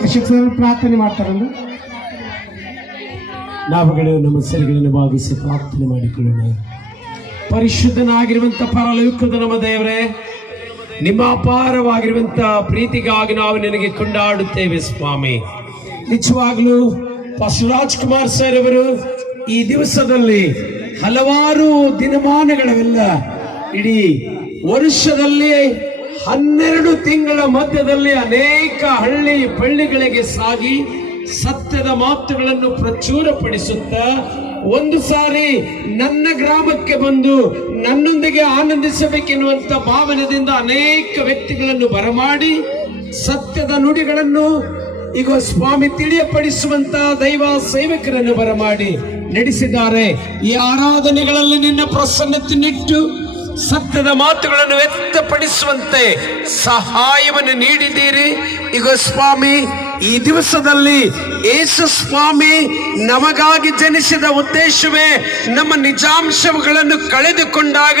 ಶಿಕ್ಷಕರು ಪ್ರಾರ್ಥನೆ ಮಾಡ್ತಾರಲ್ಲ, ನಾವುಗಳು ನಮ್ಮ ಸರಿಗಳನ್ನು ಭಾಗಿಸಿ ಪ್ರಾರ್ಥನೆ ಮಾಡಿಕೊಳ್ಳೋಣ. ಪರಿಶುದ್ಧನಾಗಿರುವಂತ ಪರಲೋಕದ ನಮ್ಮ ದೇವರೇ, ನಿಮ್ಮ ಅಪಾರವಾಗಿರುವಂತ ಪ್ರೀತಿಗಾಗಿ ನಾವು ನಿನಗೆ ಕೊಂಡಾಡುತ್ತೇವೆ ಸ್ವಾಮಿ. ನಿಜವಾಗ್ಲೂ ಪಾಸ್ಟರ್ ರಾಜ್ಕುಮಾರ್ ಸರ್ ಅವರು ಈ ದಿವಸದಲ್ಲಿ ಹಲವಾರು ದಿನಮಾನಗಳವೆಲ್ಲ ಇಡೀ ವರ್ಷದಲ್ಲಿ 12 ತಿಂಗಳ ಮಧ್ಯದಲ್ಲಿ ಅನೇಕ ಹಳ್ಳಿ ಪಳ್ಳಿಗಳಿಗೆ ಸಾಗಿ ಸತ್ಯದ ಮಾತುಗಳನ್ನು ಪ್ರಚುರಪಡಿಸುತ್ತಾ ಒಂದು ಸಾರಿ ನನ್ನ ಗ್ರಾಮಕ್ಕೆ ಬಂದು ನನ್ನೊಂದಿಗೆ ಆನಂದಿಸಬೇಕೆನ್ನುವಂತ ಭಾವನೆಯಿಂದ ಅನೇಕ ವ್ಯಕ್ತಿಗಳನ್ನು ಬರಮಾಡಿ ಸತ್ಯದ ನುಡಿಗಳನ್ನು ಈಗ ಸ್ವಾಮಿ ತಿಳಿಯಪಡಿಸುವಂತ ದೈವ ಸೇವಕರನ್ನು ಬರಮಾಡಿ ನಡೆಸಿದ್ದಾರೆ. ಈ ಆರಾಧನೆಗಳಲ್ಲಿ ನಿನ್ನ ಪ್ರಸನ್ನತೆನಿಟ್ಟು ಸತ್ಯದ ಮಾತುಗಳನ್ನು ವ್ಯಕ್ತಪಡಿಸುವಂತೆ ಸಹಾಯವನ್ನು ನೀಡಿದ್ದೀರಿ. ಈಗ ಸ್ವಾಮಿ, ಈ ದಿವಸದಲ್ಲಿ ಯೇಸು ಸ್ವಾಮಿ ನಮಗಾಗಿ ಜನಿಸಿದ ಉದ್ದೇಶವೇ ನಮ್ಮ ನಿಜಾಂಶಗಳನ್ನು ಕಳೆದುಕೊಂಡಾಗ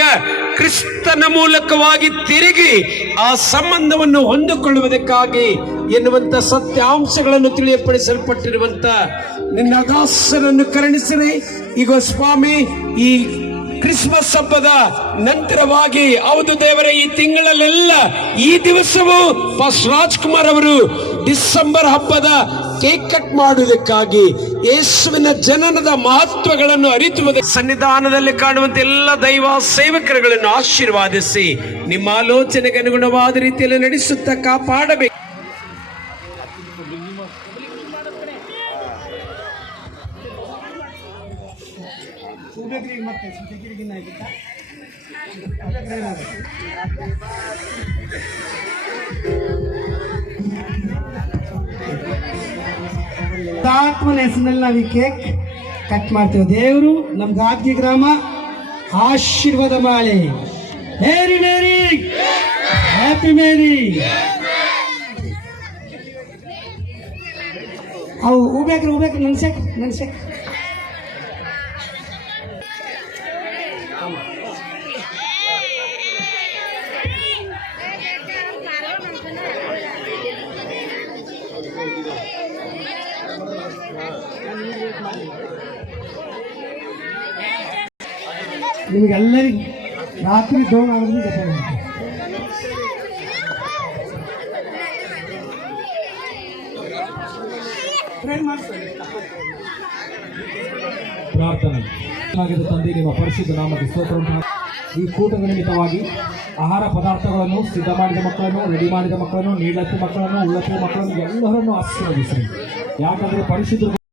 ಕ್ರಿಸ್ತನ ಮೂಲಕವಾಗಿ ತಿರುಗಿ ಆ ಸಂಬಂಧವನ್ನು ಹೊಂದಿಕೊಳ್ಳುವುದಕ್ಕಾಗಿ ಎನ್ನುವಂತ ಸತ್ಯಾಂಶಗಳನ್ನು ತಿಳಿಯಪಡಿಸಲ್ಪಟ್ಟಿರುವಂತ ನಿನ್ನ ದಾಸರನ್ನು ಕರುಣಿಸಿರಿ. ಈಗ ಸ್ವಾಮಿ, ಈ ಕ್ರಿಸ್ಮಸ್ ಹಬ್ಬದ ನಂತರವಾಗಿ ಹೌದು ದೇವರೇ, ಈ ತಿಂಗಳಲ್ಲೆಲ್ಲ ಈ ದಿವಸವೂ ಪಾಸ್ಟರ್ ರಾಜ್ಕುಮಾರ್ ಅವರು ಡಿಸೆಂಬರ್ ಹಬ್ಬದ ಕೇಕ್ ಕಟ್ ಮಾಡುವುದಕ್ಕಾಗಿ ಯೇಸುವಿನ ಜನನದ ಮಹತ್ವಗಳನ್ನು ಅರಿತುವುದ ಸನ್ನಿಧಾನದಲ್ಲಿ ಕಾಣುವಂತೆ ಎಲ್ಲ ದೈವ ಸೇವಕರುಗಳನ್ನು ಆಶೀರ್ವಾದಿಸಿ ನಿಮ್ಮ ಆಲೋಚನೆಗೆ ಅನುಗುಣವಾದ ರೀತಿಯಲ್ಲಿ ನಡೆಸುತ್ತಾ ಕಾಪಾಡಬೇಕು. ಆತ್ಮನ ಹೆಸರಿನಲ್ಲಿ ನಾವು ಈ ಕೇಕ್ ಕಟ್ ಮಾಡ್ತೇವೆ. ದೇವರು ನಮ್ಮ ಗಾದ್ಗಿ ಗ್ರಾಮ ಆಶೀರ್ವಾದ ಮಾಡಿ. ಮೇರಿ ಮೇರಿ, ಹ್ಯಾಪಿ ಮೇರಿ. ಅವು ಹೂಬೇಕ್ರಿ ನನ್ಸಕ್ ನಿಮಗೆಲ್ಲರಿಗೂ ರಾತ್ರಿ ಡೌನ್ ಆಗೋದು ಪ್ರಾರ್ಥನೆ. ತಂದೆ, ನಿಮ್ಮ ಪರಿಶುದ್ಧ ನಾಮಕ್ಕೆ ಸ್ತೋತ್ರ. ಈ ಕೂಟದ ನಿಮಿತ್ತವಾಗಿ ಆಹಾರ ಪದಾರ್ಥಗಳನ್ನು ಸಿದ್ಧ ಮಾಡಿದ ಮಕ್ಕಳನ್ನು, ರೆಡಿ ಮಾಡಿದ ಮಕ್ಕಳನ್ನು, ನೀಳತಿ ಮಕ್ಕಳನ್ನು, ಉಳ್ಳತಿ ಮಕ್ಕಳನ್ನು ಎಲ್ಲರನ್ನು ಆಶೀರ್ವದಿಸಿ. ಯಾಕಂದರೆ ಪರಿಶುದ್ಧ